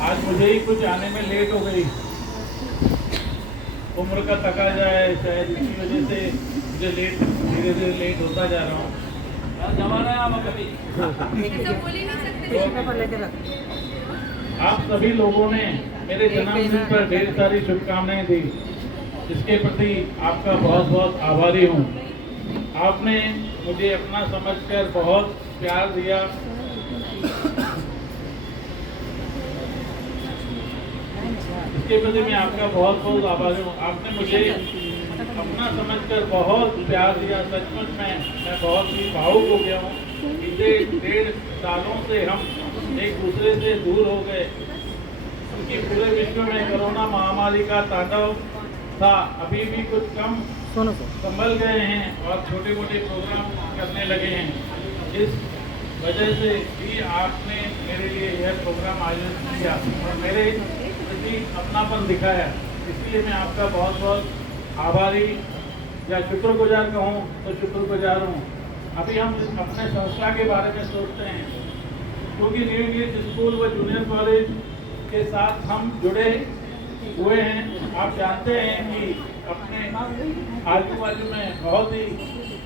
आज मुझे ही कुछ आने में लेट हो गई, उम्र का तका जाए शायद इसी वजह से मुझे लेट धीरे धीरे लेट होता जा रहा हूँ। जमाना है आप कभी आप सभी लोगों ने मेरे जन्मदिन पर ढेर सारी शुभकामनाएं दी, जिसके प्रति आपका बहुत बहुत आभारी हूँ। आपने मुझे अपना समझकर बहुत प्यार दिया। इसके प्रति मैं आपका बहुत बहुत आभारी हूँ। आपने मुझे अपना समझकर बहुत प्यार दिया। सचमुच मैं बहुत ही भावुक हो गया हूँ। पिछले 1.5 सालों से हम एक दूसरे से दूर हो गए, क्योंकि पूरे विश्व में कोरोना महामारी का तांडव था। अभी भी कुछ कम संभल गए हैं और छोटे मोटे प्रोग्राम करने लगे हैं। इस वजह से भी आपने मेरे लिए यह प्रोग्राम आयोजित किया और मेरे प्रति अपनापन दिखाया। इसलिए मैं आपका बहुत बहुत आभारी या शुक्रगुजार कहूँ तो शुक्रगुजार हूँ। अभी हम अपने संस्था के बारे में सोचते हैं, क्योंकि न्यू इंग्लिश स्कूल व जूनियर कॉलेज के साथ हम जुड़े हुए हैं। आप जानते हैं कि अपने आजू बाजू में बहुत ही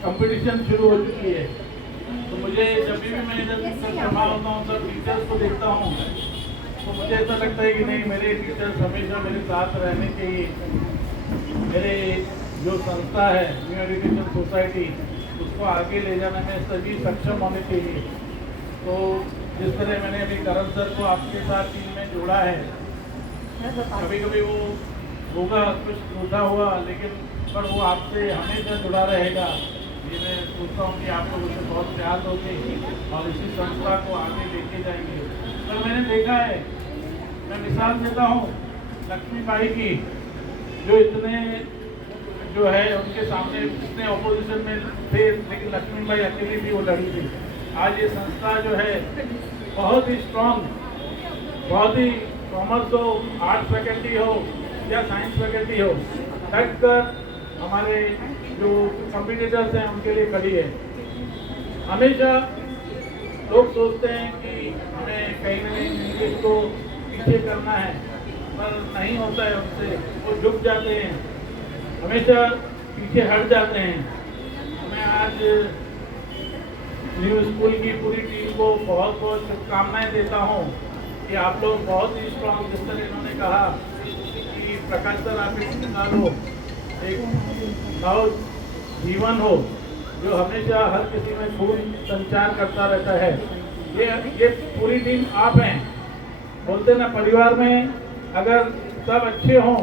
कंपटीशन शुरू हो चुकी है। तो मुझे जब भी मैं इधर जमा होता हूँ सब टीचर्स को देखता हूँ तो मुझे ऐसा लगता है कि नहीं, मेरे टीचर्स हमेशा मेरे साथ रहने चाहिए। मेरे जो संस्था है न्यू एजुकेशन सोसाइटी, उसको आगे ले जाने में सभी सक्षम होने चाहिए। तो जिस तरह मैंने अभी करण सर को आपके साथ टीम में जोड़ा है, कभी कभी वो होगा कुछ टूटा हुआ, लेकिन पर वो आपसे हमेशा जुड़ा रहेगा। ये मैं सोचता हूँ कि आप लोग उसे बहुत प्यार दोगे और इसी संस्था को आगे लेके जाएंगे। पर मैंने देखा है, मैं मिसाल देता हूँ लक्ष्मीबाई की, जो इतने जो है उनके सामने इतने ऑपोजिशन में थे, लेकिन लक्ष्मीबाई अकेली भी वो लड़ी थी। आज ये संस्था जो है बहुत ही स्ट्रांग, बहुत ही कॉमर्स हो, आर्ट्स फैकल्टी हो या साइंस फैकल्टी हो, डट कर हमारे जो कॉम्पिटिटर्स हैं उनके लिए खड़ी है। हमेशा लोग सोचते हैं कि हमें कहीं ना कहीं इंग्लिश को पीछे करना है, पर नहीं होता है उनसे। वो झुक जाते हैं, हमेशा पीछे हट जाते हैं। मैं आज न्यू स्कूल की पूरी टीम को बहुत बहुत शुभकामनाएं देता हूँ कि आप लोग बहुत ही स्ट्रांग, जिस तरह इन्होंने कहा कि प्रकाश सर आप हो, एक नव जीवन हो जो हमेशा हर किसी में खून संचार करता रहता है। ये पूरी टीम आप हैं। बोलते ना, परिवार में अगर सब अच्छे हों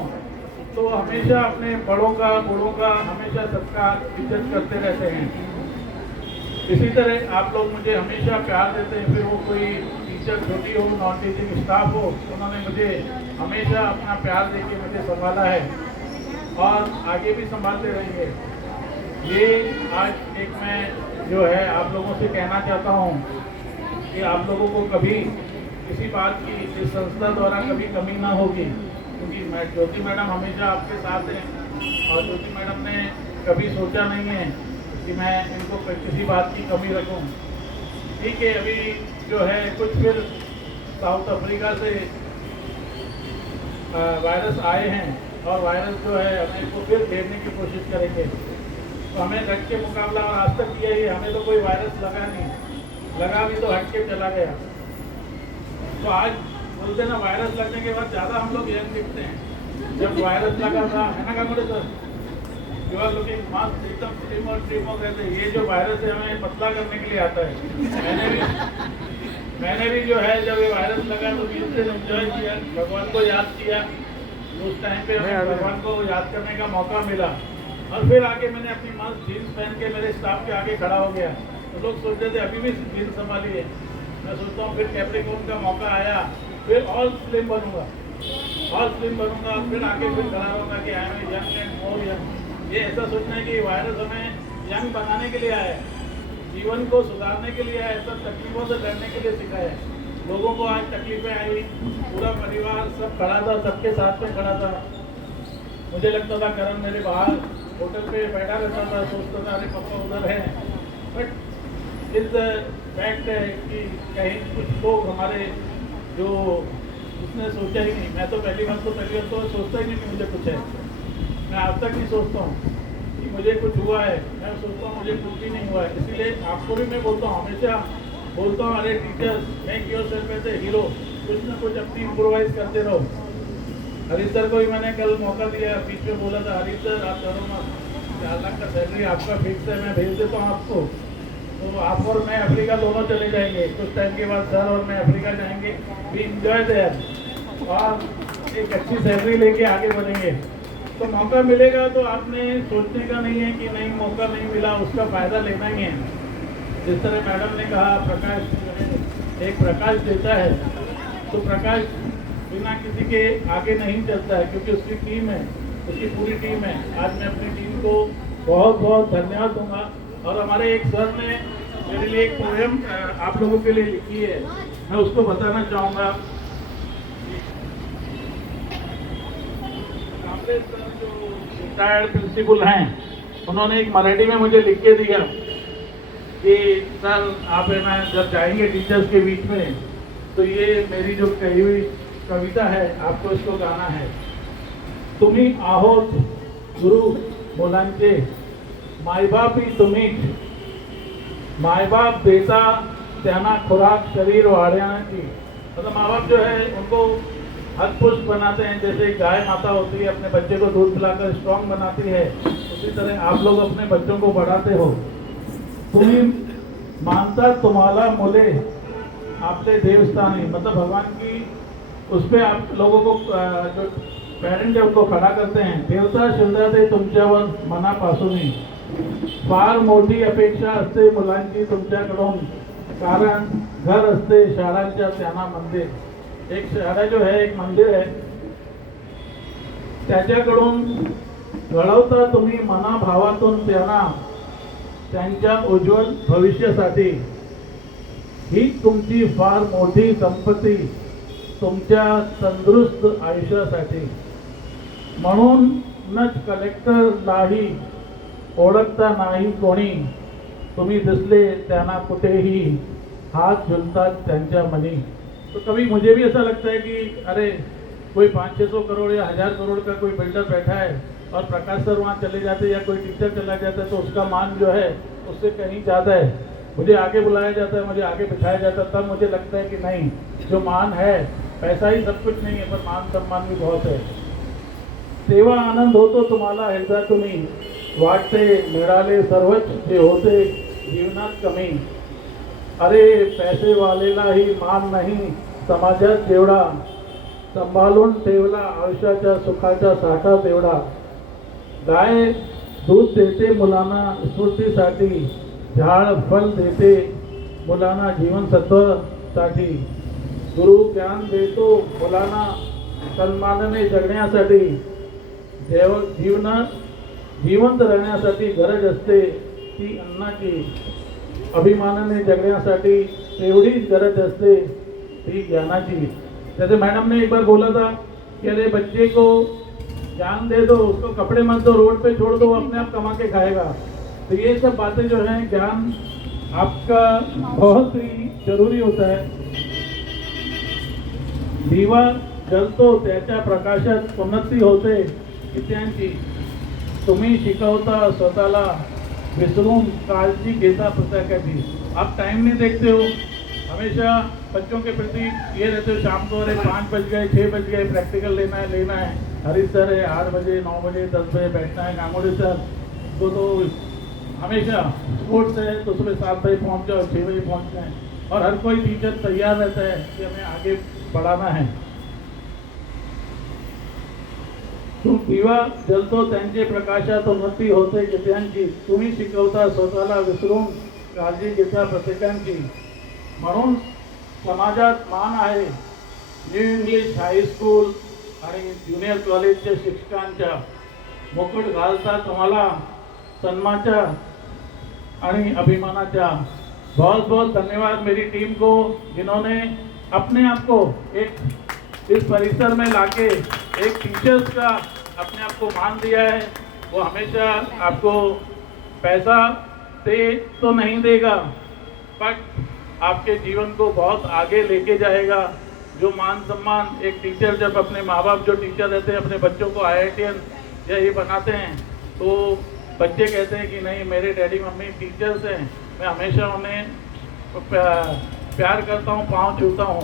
तो हमेशा अपने बड़ों का बूढ़ों का हमेशा सबका इज्जत करते रहते हैं। इसी तरह आप लोग मुझे हमेशा प्यार देते हैं, फिर वो कोई टीचर छोटी हो, नॉन टीचिंग स्टाफ हो, उन्होंने मुझे हमेशा अपना प्यार देके मुझे संभाला है और आगे भी संभालते रहेंगे। ये आज एक मैं जो है आप लोगों से कहना चाहता हूँ कि आप लोगों को कभी किसी बात की इस संस्था द्वारा कभी कमी ना होगी, क्योंकि ज्योति मैडम हमेशा आपके साथ हैं और ज्योति मैडम ने कभी सोचा नहीं है कि मैं इनको किसी बात की कमी रखूं। ठीक है, अभी जो है कुछ फिर साउथ अफ्रीका से वायरस आए हैं और वायरस जो है हमें को फिर घेरने की कोशिश करेंगे। तो हमें डट के मुकाबला, और आज तक किया ही, हमें तो कोई वायरस लगा नहीं, लगा भी तो हट के चला गया। तो आज बोलते ना, वायरस लगने के बाद ज़्यादा हम लोग यंग दिखते हैं। जब वायरस लगा था, है ना कांगड़े सर, यू आर लुकिंग मस्त, एकदम स्लिम और ट्रिम हो गए थे। ये जो वायरस है हमें पतला करने के लिए आता है। मैंने भी जो है जब ये वायरस लगा तो दिल से एंजॉय किया, भगवान को याद किया। उस टाइम पे हमें भगवान को याद करने का मौका मिला और फिर आके मैंने अपनी मस्त जीन्स पहन के मेरे स्टाफ के आगे खड़ा हो गया। तो लोग सोचते थे अभी भी जीन्स संभाली है। मैं सोचता हूँ फिर कैप्रिकॉर्न का मौका आया, फिर ऑल स्लिम बनूंगा, फिर आके फिर खड़ा होगा कि I am young and more young. ये ऐसा सोचना है कि वायरस हमें यंग बनाने के लिए आया है, जीवन को सुधारने के लिए आया, सब तकलीफों से लड़ने के लिए सिखाया है। लोगों को आज तकलीफें आई, पूरा परिवार सब खड़ा था, सबके साथ में खड़ा था। मुझे लगता था करण मेरे बाहर होटल पे बैठा रहता था, सोचता था अरे पापा उधर है, बट इस फैक्ट है कि कहीं कुछ लोग हमारे जो उसने सोचा ही नहीं। मैं तो पहली बार तो सोचता ही नहीं कि मुझे कुछ है। मैं आज तक नहीं सोचता हूँ कि मुझे कुछ हुआ है। मैं सोचता हूँ मुझे कुछ भी नहीं हुआ है। इसीलिए आपको भी मैं बोलता हूँ, हमेशा बोलता हूँ, अरे teachers make yourself as a hero, कुछ ना कुछ अपनी इम्प्रोवाइज करते रहो। हरीश सर को भी मैंने कल मौका दिया, बीच में बोला था, हरीश सर आप डरो मत, 4 लाख का सैलरी आपका फिक्स है, मैं भेज देता हूँ आपको। तो आप और मैं अफ्रीका दोनों चले जाएंगे। कुछ टाइम के बाद सर और मैं अफ्रीका जाएंगे, वी एंजॉय देयर, और एक अच्छी सैलरी लेके आगे बढ़ेंगे। तो मौका मिलेगा तो आपने सोचने का नहीं है कि नहीं मौका नहीं मिला, उसका फ़ायदा लेना ही है। जिस तरह मैडम ने कहा, प्रकाश एक प्रकाश देता है, तो प्रकाश बिना किसी के आगे नहीं चलता है, क्योंकि उसकी टीम है, उसकी पूरी टीम है। आज मैं अपनी टीम को बहुत बहुत धन्यवाद दूंगा। और हमारे एक सर ने मेरे लिए एक पोएम आप लोगों के लिए लिखी है, मैं उसको बताना चाहूँगा। सर जो रिटायर्ड प्रिंसिपल हैं, उन्होंने एक मराठी में मुझे लिख के दिया कि सर आप है ना जब जाएंगे टीचर्स के बीच में, तो ये मेरी जो कही हुई कविता है आपको इसको गाना है। तुम्ही आहोत गुरु मुलांचे, मायबापी तुम्हीच, मायबाप देता त्यांना खुराक शरीर वाढवण्याची। मतलब माँ बाप जो है उनको हर पुष्ट बनाते हैं, जैसे गाय माता होती है अपने बच्चे को दूध पिलाकर स्ट्रॉन्ग बनाती है, उसी तरह आप लोग अपने बच्चों को बढ़ाते हो। तुम्ही मानता तुम्हाला मुले आपले देवस्थानी, मतलब भगवान की उस पर आप लोगों को जो पेरेंट है उनको खड़ा करते हैं। देवता श्रद्धा ते तुमच्यावर मनापासून, फार मोठी अपेक्षा असते मुलांची तुमच्याकडून, कारण घर असते शाळांच्या त्यांना मंदिर। एक शाळा जो है एक मंदिर है, त्याच्याकडून घडवता तुम्ही मनाभावातून त्यांना त्यांच्या उज्ज्वल भविष्यासाठी। ही तुमची फार मोठी संपत्ती तुमच्या तंदुरुस्त आयुष्यासाठी। म्हणूनच कलेक्टरलाही ओळखता नाही कोणी, तुम्ही दिसले त्यांना कुठेही हात झुलतात त्यांच्या मनी। तो कभी मुझे भी ऐसा लगता है कि अरे कोई 500-600 करोड़ या 1000 करोड़ का कोई बिल्डर बैठा है और प्रकाश सर वहाँ चले जाते या कोई टीचर चला जाता है, तो उसका मान जो है उससे कहीं ज़्यादा है। मुझे आगे बुलाया जाता है, मुझे आगे बिठाया जाता है, तब मुझे लगता है कि नहीं, जो मान है, पैसा ही सब कुछ नहीं है, पर मान सम्मान भी बहुत है। तेव्हा आनंद होतो तुम्हाला हृदयातून, वाटते मिळाले सर्वच जे होते जीवनात कमी। अरे पैसे वालेलाही मान नाही समाजात जेवढा, सांभाळून ठेवला आयुष्याच्या सुखाचा साठा तेवढा। गाय दूध देते मुलांना स्फूर्तीसाठी, झाड फल देते मुलांना जीवनसत्वासाठी, गुरु ज्ञान देतो मुलांना सन्मानाने जगण्यासाठी, जिवंत राहण्यासाठी गरज असते ती अन्नाची, अभिमानाने जगण्यासाठी तेवढीच गरज असते ती ज्ञानाची। जैसे मैडम ने एक बार बोला था कि अरे बच्चे को ज्ञान दे दो, उसको कपड़े मत दो, रोड पे छोड़ दो, अपने आप कमा के खाएगा। तो ये सब बातें जो हैं, ज्ञान आपका बहुत ही जरूरी होता है। दिवा जलतो त्याच्या प्रकाशात उन्नती होते कित्यांची, तुम्ही शिकवता स्वतःला विसरून काळजी घेता प्रत्येकाची। आप टाइम नहीं देखते हो, हमेशा बच्चों के प्रति ये रहते हो, शाम को अरे 5 बज गए 6 बज गए प्रैक्टिकल लेना है। हरीश सर है 8 बजे 9 बजे 10 बजे बैठना है। गांगुड़ी सर को तो हमेशा स्पोर्ट्स है तो सुबह 7 बजे पहुँच जाओ, 6 बजे पहुँचना है, और हर कोई टीचर तैयार रहता है कि हमें आगे बढ़ाना है। दिवा जलतो त्यांचे प्रकाशात उन्नती होते कित्यांची, तुम्ही शिकवता स्वतःला विसरून काळजी घेता प्रत्येकांची। म्हणून समाजात मान आहे न्यू इंग्लिश हायस्कूल आणि ज्युनियर कॉलेजच्या शिक्षकांच्या, मुकुट घालता तुम्हाला सन्मानाच्या आणि अभिमानाच्या। बहुत बहुत धन्यवाद मेरी टीम को, जिन्होंने अपने आप को एक इस परिसर में लाके एक टीचर्स का अपने आप को मान दिया है। वो हमेशा आपको पैसा दे तो नहीं देगा, बट आपके जीवन को बहुत आगे लेके जाएगा। जो मान सम्मान एक टीचर, जब अपने माँ बाप जो टीचर रहते हैं अपने बच्चों को IITian या ये बनाते हैं, तो बच्चे कहते हैं कि नहीं मेरे डैडी मम्मी टीचर्स हैं, मैं हमेशा उन्हें प्यार करता हूँ, पाँव छूता हूँ।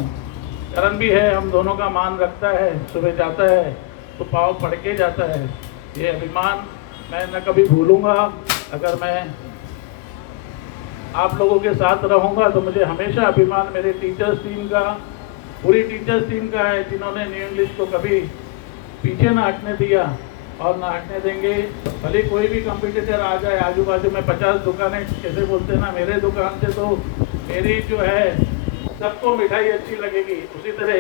करण भी है, हम दोनों का मान रखता है, सुबह जाता है तो पाँव पड़ के जाता है। ये अभिमान मैं न कभी भूलूंगा। अगर मैं आप लोगों के साथ रहूंगा तो मुझे हमेशा अभिमान मेरे टीचर्स टीम का, पूरी टीचर्स टीम का है, जिन्होंने न्यू इंग्लिश को कभी पीछे ना हटने दिया और ना हटने देंगे। भले कोई भी कंपटीटर आ जाए, आजू बाजू में 50 दुकानें कैसे बोलते ना, मेरे दुकान से तो मेरी जो है सबको मिठाई अच्छी लगेगी। उसी तरह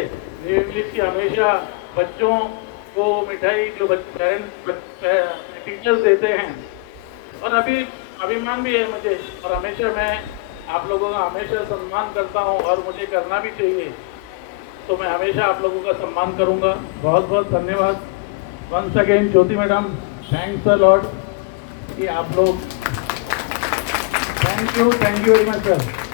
न्यू इंग्लिश की हमेशा बच्चों को मिठाई जो टीचर्स देते हैं, और अभी अभिमान भी है मुझे, और हमेशा मैं आप लोगों का हमेशा सम्मान करता हूं और मुझे करना भी चाहिए। तो मैं हमेशा आप लोगों का सम्मान करूंगा। बहुत बहुत धन्यवाद once again Jyoti madam, thanks a lot कि आप लोग, thank you very much sir.